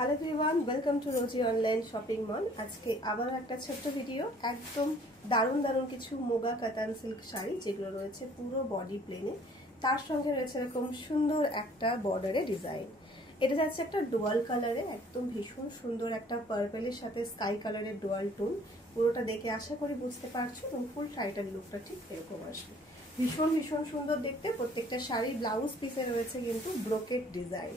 Hello everyone, welcome to Rosie online shopping mall. আজকে আবার একটা ছোট্ট ভিডিও। একদম দারুণ দারুণ কিছু মোগা কাতান সিল্ক শাড়ি, যেগুলো রয়েছে পুরো বডি প্লেনে, তার সঙ্গে রয়েছে এরকম সুন্দর একটা বর্ডারে ডিজাইন। এটা যাচ্ছে একটা ডুয়াল কালারে, একদম ভীষণ সুন্দর একটা পার্পেলের সাথে স্কাই কালারের ডুয়াল টোন। পুরোটা দেখে আশা করি বুঝতে পারছো, এবং ফুল শাড়িটার লুকটা ঠিক এরকম আসবে। ভীষণ ভীষণ সুন্দর দেখতে। প্রত্যেকটা শাড়ি ব্লাউজ পিসে রয়েছে কিন্তু ব্রোকেট ডিজাইন।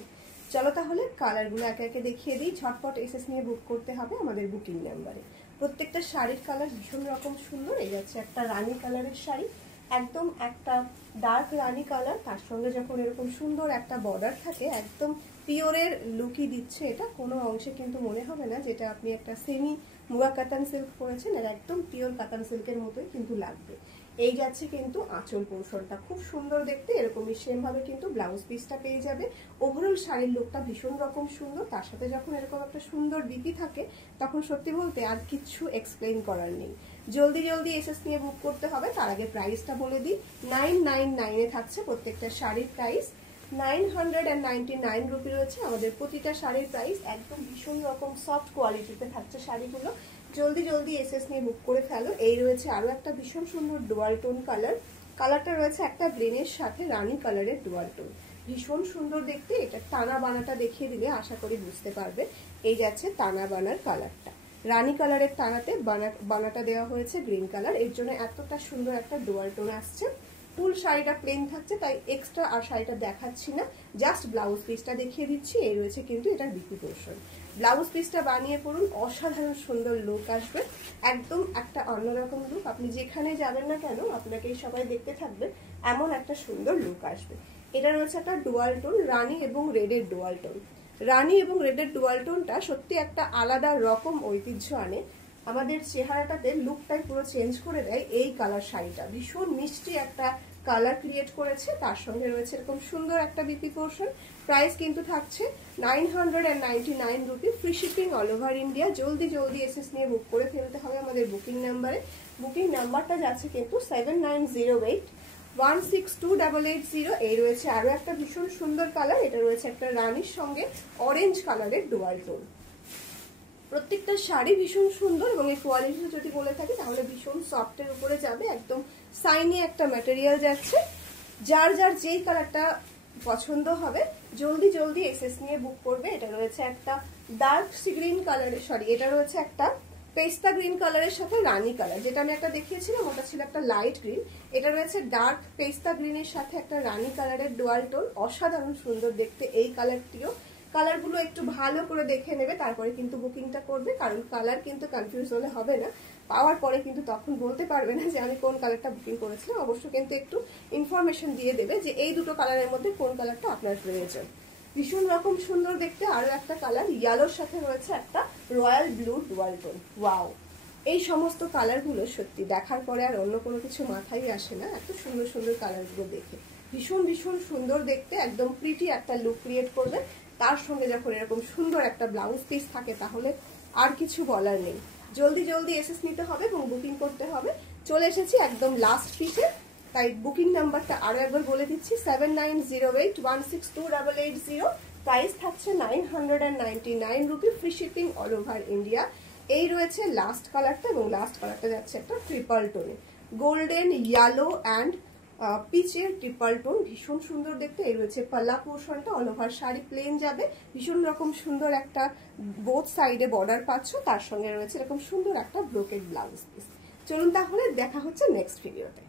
চলো তাহলে কালারগুলো একে একে দেখিয়ে দিই। ঝটপট এসএস নিয়ে বুক করতে হবে আমাদের বুকিং নাম্বারে। প্রত্যেকটা শাড়ির কালার ভীষণ রকম সুন্দর। এই যাচ্ছে একটা রানী কালারের শাড়ি, একদম একটা ডার্ক রানী কালার, তার সঙ্গে যখন এরকম সুন্দর একটা বর্ডার থাকে, একদম পিওরের লুকই দিচ্ছে। এটা কোনো অংশে কিন্তু মনে হবে না যেটা আপনি একটা সেমি মুগা কাতান সিল্ক পরেছেন, এটা একদম পিওর কাতান সিল্কের মতোই কিন্তু লাগবে। এই যাচ্ছে কিন্তু আঁচল পোর্শনটা, খুব সুন্দর দেখতে। এরকমই সেম ভাবে কিন্তু ব্লাউজ পিসটা পেয়ে যাবে। ওভারঅল শাড়ির লুকটা ভীষণ রকম সুন্দর। তার সাথে যখন এরকম একটা সুন্দর বিপি থাকে, তখন সত্যি বলতে আর কিছু এক্সপ্লেইন করার নেই। জলদি জলদি এসএস নিয়ে বুক করতে হবে। তার আগে প্রাইসটা বলে দিই। 999 থাকছে প্রত্যেকটা শাড়ির প্রাইস। 999 রুপি রয়েছে আমাদের প্রতিটা শাড়ির প্রাইস। একদম ভীষণ রকম সফট কোয়ালিটিতে থাকছে শাড়িগুলো। জলদি জলদি এসএস নিয়ে বুক করে ফেলো। এই রয়েছে আরো একটা ভীষণ সুন্দর ডুয়াল টোন কালার। কালারটা রয়েছে একটা গ্রিনের সাথে রানী কালারের ডুয়াল টোন, ভীষণ সুন্দর দেখতে। এটা টানা বানাটা দেখিয়ে দিলে আশা করি বুঝতে পারবে। এই যাচ্ছে টানা বানার কালারটা, রানী কালারের টানাতে বানাটা দেওয়া হয়েছে গ্রিন কালার, এর জন্য এতটা সুন্দর একটা ডুয়াল টোন আসছে। ফুল শাড়িটা প্লেন থাকছে, তাই এক্সট্রা আর শাড়িটা দেখাচ্ছি না, জাস্ট ব্লাউজ পিসটা দেখিয়ে দিচ্ছি। এই রয়েছে কিন্তু এটার বিপি পোর্শন। ব্লাউজ পিসটা বানিয়ে পড়ুন, অসাধারণ সুন্দর লুক আসবে। একদম একটা অন্যরকম লুক। আপনি যেখানে যাবেন না কেন, আপনাকেই সবাই দেখতে থাকবে, এমন একটা সুন্দর লুক আসবে। এটা রয়েছে একটা ডুয়াল টোন, রানী এবং রেডের ডুয়াল টোন। রানী এবং রেডের ডুয়াল টোনটা সত্যি একটা আলাদা রকম ঐতিহ্য আনে আমাদের চেহারাটাতে, লুকটাই পুরো চেঞ্জ করে দেয়। এই কালার শাড়িটা ভীষণ মিষ্টি একটা কালার ক্রিয়েট করেছে, তার সঙ্গে রয়েছে এরকম সুন্দর একটা বিপি পোর্শন। প্রাইস কিন্তু থাকছে 999 rupee, free shipping all over India. জলদি জলদি এসএস নিয়ে বুক করে ফেলতে হবে আমাদের বুকিং নাম্বারে। বুকিং নাম্বারটা যাচ্ছে কিন্তু 7908162880। এই রয়েছে আরো একটা ভীষণ সুন্দর কালার, এটা রয়েছে একটা রানীর সঙ্গে অরেঞ্জ কালারের ডুয়াল টোন। প্রত্যেকটা শাড়ি ভীষণ সুন্দর, এবং এই কোয়ালিটি যদি বলে থাকি তাহলে ভীষণ সফটের উপরে যাবে, একদম সাইনি একটা ম্যাটেরিয়াল যাচ্ছে। যার যার যেই কালারটা পছন্দ হবে জলদি জলদি এসএস নিয়ে বুক করবে। এটা রয়েছে একটা ডার্ক সি গ্রিন কালারের, সরি এটা রয়েছে একটা পেস্তা গ্রিন কালারের সাথে রানী কালার, যেটা আমি একটা দেখিয়েছিলাম ওটা ছিল একটা লাইট গ্রিন। এটা রয়েছে ডার্ক পেস্তা গ্রিনের সাথে একটা রানী কালারের ডুয়াল টোন, অসাধারণ সুন্দর দেখতে এই কালারটিও। কালারগুলো একটু ভালো করে দেখে নেবে, তারপরে কিন্তু বুকিংটা করবে, কারণ কালার কিন্তু কনফিউজ হলে হবে না। পাওয়ার পরে কিন্তু তখন বলতে পারবে না যে আমি কোন কালারটা বুকিং করেছিলাম। অবশ্য কিন্তু একটু ইনফরমেশন দিয়ে দেবে যে এই দুটো কালারের মধ্যে কোন কালারটা আপনার প্রয়োজন। ভীষণ রকম সুন্দর দেখতে আরো একটা কালার, ইয়েলোর সাথে রয়েছে একটা royal blue dual tone. Wow, এই সমস্ত কালারগুলো সত্যি দেখার পরে আর অন্য কোনো কিছু মাথায় আসে না, এত সুন্দর সুন্দর কালারগুলো দেখে। ভীষণ ভীষণ সুন্দর দেখতে, একদম প্রিটি একটা লুক ক্রিয়েট করবে। তার সঙ্গে যখন এরকম সুন্দর একটা ব্লাউজ পিস থাকে, তাহলে আর কিছু বলার নেই। জলদি জলদি এসএস নিতে হবে এবং বুকিং করতে হবে। চলে এসেছি একদম লাস্ট পিসে, তাই বুকিং নাম্বারটা আরো একবার বলে দিচ্ছি, 7908162880। প্রাইস থাকছে 999 rupee, free shipping all over India. এই রয়েছে লাস্ট কালারটা, এবং লাস্ট কালারটা যাচ্ছে একটা ট্রিপল টোনে, গোল্ডেন ইয়েলো অ্যান্ড পিচের ট্রিপল টোন, ভীষণ সুন্দর দেখতে। এই রয়েছে পাল্লা পোর্শনটা, অল ওভার শাড়ি প্লেন যাবে, ভীষণ রকম সুন্দর একটা বোথ সাইডে বর্ডার পাচ্ছ, তার সঙ্গে রয়েছে এরকম সুন্দর একটা ব্রোকেড ব্লাউজ পিস। চলুন তাহলে দেখা হচ্ছে নেক্সট ভিডিওতে।